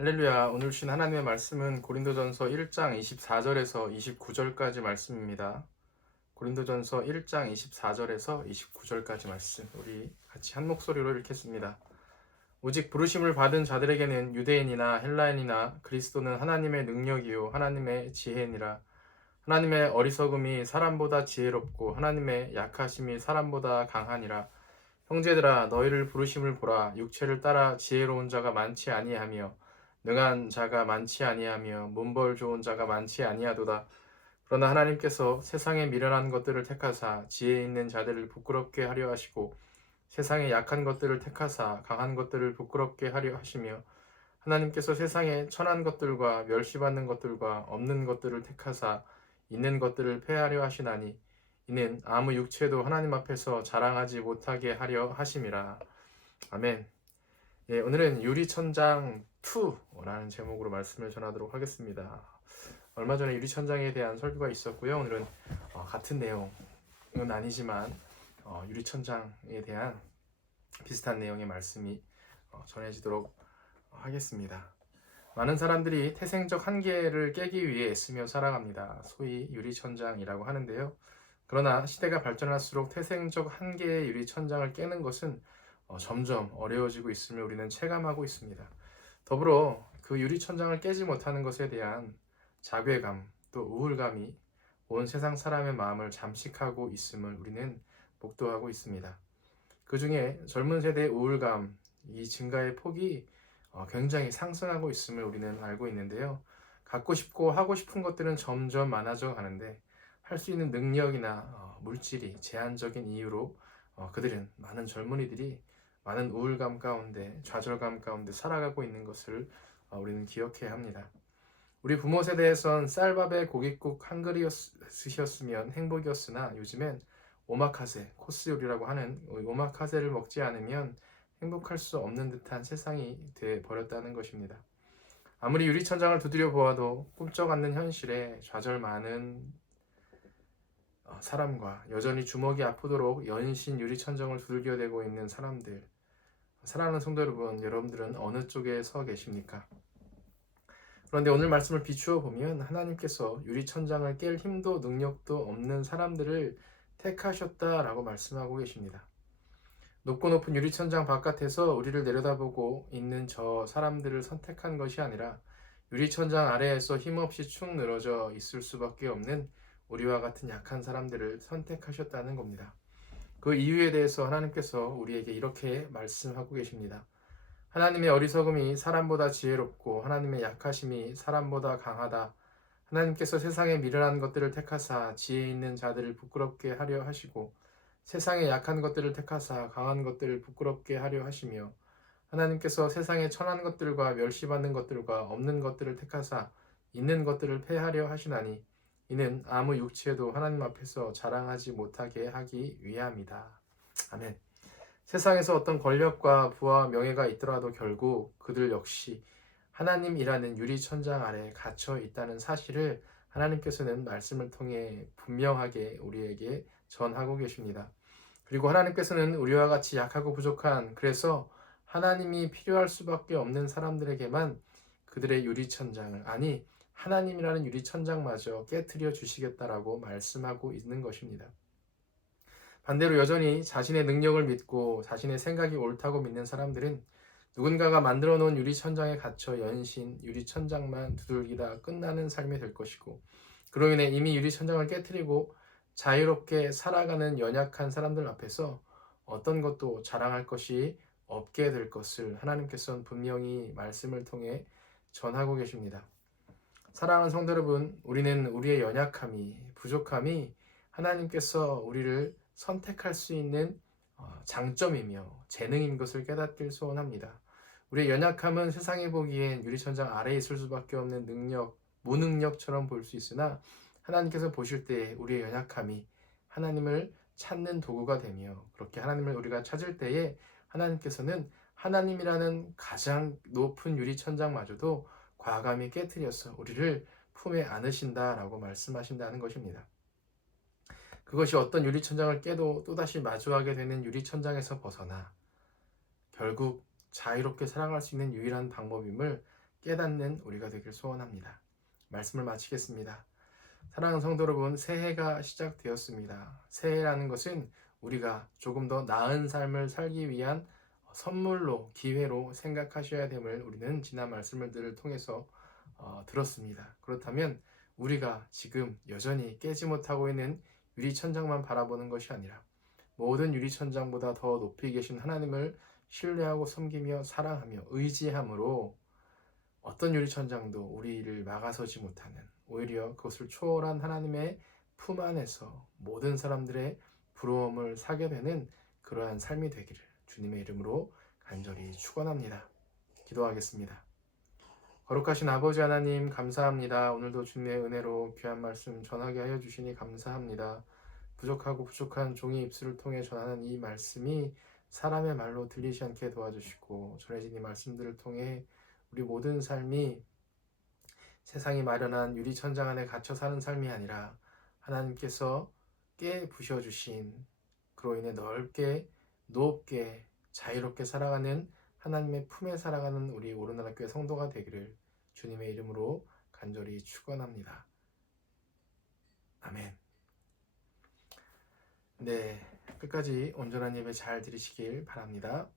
할렐루야. 오늘 주신 하나님의 말씀은 고린도전서 1장 24절에서 29절까지 말씀입니다. 고린도전서 1장 24절에서 29절까지 말씀. 우리 같이 한 목소리로 읽겠습니다. 오직 부르심을 받은 자들에게는 유대인이나 헬라인이나 그리스도는 하나님의 능력이요 하나님의 지혜니라. 하나님의 어리석음이 사람보다 지혜롭고 하나님의 약하심이 사람보다 강하니라. 형제들아 너희를 부르심을 보라. 육체를 따라 지혜로운 자가 많지 아니하며 능한 자가 많지 아니하며 문벌 좋은 자가 많지 아니하도다. 그러나 하나님께서 세상에 미련한 것들을 택하사 지혜 있는 자들을 부끄럽게 하려 하시고 세상에 약한 것들을 택하사 강한 것들을 부끄럽게 하려 하시며 하나님께서 세상에 천한 것들과 멸시받는 것들과 없는 것들을 택하사 있는 것들을 폐하려 하시나니 이는 아무 육체도 하나님 앞에서 자랑하지 못하게 하려 하심이라. 아멘. 예, 오늘은 유리천장 2라는 제목으로 말씀을 전하도록 하겠습니다. 얼마 전에 유리천장에 대한 설교가 있었고요. 오늘은 같은 내용은 아니지만 유리천장에 대한 비슷한 내용의 말씀이 전해지도록 하겠습니다. 많은 사람들이 태생적 한계를 깨기 위해 애쓰며 살아갑니다. 소위 유리천장이라고 하는데요. 그러나 시대가 발전할수록 태생적 한계의 유리천장을 깨는 것은 점점 어려워지고 있음을 우리는 체감하고 있습니다. 더불어 그 유리천장을 깨지 못하는 것에 대한 자괴감 또 우울감이 온 세상 사람의 마음을 잠식하고 있음을 우리는 목도하고 있습니다. 그 중에 젊은 세대의 우울감, 이 증가의 폭이 굉장히 상승하고 있음을 우리는 알고 있는데요. 갖고 싶고 하고 싶은 것들은 점점 많아져 가는데 할 수 있는 능력이나 물질이 제한적인 이유로 그들은 많은 젊은이들이 많은 우울감 가운데 좌절감 가운데 살아가고 있는 것을 우리는 기억해야 합니다. 우리 부모 세대에선 쌀밥에 고깃국 한 그릇이었으면 행복이었으나 요즘엔 오마카세, 코스 요리라고 하는 오마카세를 먹지 않으면 행복할 수 없는 듯한 세상이 돼 버렸다는 것입니다. 아무리 유리천장을 두드려 보아도 꿈쩍 않는 현실에 좌절 많은 사람과 여전히 주먹이 아프도록 연신 유리천장을 두들겨대고 있는 사람들, 사랑하는 성도 여러분, 여러분들은 어느 쪽에 서 계십니까? 그런데 오늘 말씀을 비추어 보면 하나님께서 유리천장을 깰 힘도 능력도 없는 사람들을 택하셨다라고 말씀하고 계십니다. 높고 높은 유리천장 바깥에서 우리를 내려다보고 있는 저 사람들을 선택한 것이 아니라 유리천장 아래에서 힘없이 축 늘어져 있을 수밖에 없는 우리와 같은 약한 사람들을 선택하셨다는 겁니다. 그 이유에 대해서 하나님께서 우리에게 이렇게 말씀하고 계십니다. 하나님의 어리석음이 사람보다 지혜롭고 하나님의 약하심이 사람보다 강하다. 하나님께서 세상에 미련한 것들을 택하사 지혜 있는 자들을 부끄럽게 하려 하시고 세상에 약한 것들을 택하사 강한 것들을 부끄럽게 하려 하시며 하나님께서 세상에 천한 것들과 멸시받는 것들과 없는 것들을 택하사 있는 것들을 폐하려 하시나니 이는 아무 육체도 하나님 앞에서 자랑하지 못하게 하기 위함이다. 아멘. 세상에서 어떤 권력과 부와 명예가 있더라도 결국 그들 역시 하나님이라는 유리천장 아래 갇혀 있다는 사실을 하나님께서는 말씀을 통해 분명하게 우리에게 전하고 계십니다. 그리고 하나님께서는 우리와 같이 약하고 부족한, 그래서 하나님이 필요할 수밖에 없는 사람들에게만 그들의 유리천장을, 아니 하나님이라는 유리천장마저 깨트려 주시겠다라고 말씀하고 있는 것입니다. 반대로 여전히 자신의 능력을 믿고 자신의 생각이 옳다고 믿는 사람들은 누군가가 만들어 놓은 유리천장에 갇혀 연신 유리천장만 두들기다 끝나는 삶이 될 것이고, 그로 인해 이미 유리천장을 깨트리고 자유롭게 살아가는 연약한 사람들 앞에서 어떤 것도 자랑할 것이 없게 될 것을 하나님께서는 분명히 말씀을 통해 전하고 계십니다. 사랑하는 성도 여러분, 우리는 우리의 연약함이, 부족함이 하나님께서 우리를 선택할 수 있는 장점이며 재능인 것을 깨닫길 소원합니다. 우리의 연약함은 세상이 보기엔 유리천장 아래에 있을 수밖에 없는 능력, 무능력처럼 보일 수 있으나 하나님께서 보실 때 우리의 연약함이 하나님을 찾는 도구가 되며, 그렇게 하나님을 우리가 찾을 때에 하나님께서는 하나님이라는 가장 높은 유리천장마저도 과감히 깨뜨려서 우리를 품에 안으신다라고 말씀하신다는 것입니다. 그것이 어떤 유리천장을 깨도 또다시 마주하게 되는 유리천장에서 벗어나 결국 자유롭게 살아갈 수 있는 유일한 방법임을 깨닫는 우리가 되길 소원합니다. 말씀을 마치겠습니다. 사랑하는 성도 여러분, 새해가 시작되었습니다. 새해라는 것은 우리가 조금 더 나은 삶을 살기 위한 선물로, 기회로 생각하셔야 됨을 우리는 지난 말씀들을 통해서 들었습니다. 그렇다면 우리가 지금 여전히 깨지 못하고 있는 유리천장만 바라보는 것이 아니라 모든 유리천장보다 더 높이 계신 하나님을 신뢰하고 섬기며 사랑하며 의지함으로 어떤 유리천장도 우리를 막아서지 못하는, 오히려 그것을 초월한 하나님의 품 안에서 모든 사람들의 부러움을 사게 되는 그러한 삶이 되기를 주님의 이름으로 간절히 축원합니다. 기도하겠습니다. 거룩하신 아버지 하나님, 감사합니다. 오늘도 주님의 은혜로 귀한 말씀 전하게 하여 주시니 감사합니다. 부족하고 부족한 종이 입술을 통해 전하는 이 말씀이 사람의 말로 들리지 않게 도와주시고, 전해진 이 말씀들을 통해 우리 모든 삶이 세상이 마련한 유리천장 안에 갇혀 사는 삶이 아니라 하나님께서 깨부셔주신, 그로 인해 넓게 높게 자유롭게 살아가는 하나님의 품에 살아가는 우리 오르나라 교회 성도가 되기를 주님의 이름으로 간절히 축원합니다. 아멘. 네, 끝까지 온전한 예배 잘 드리시길 바랍니다.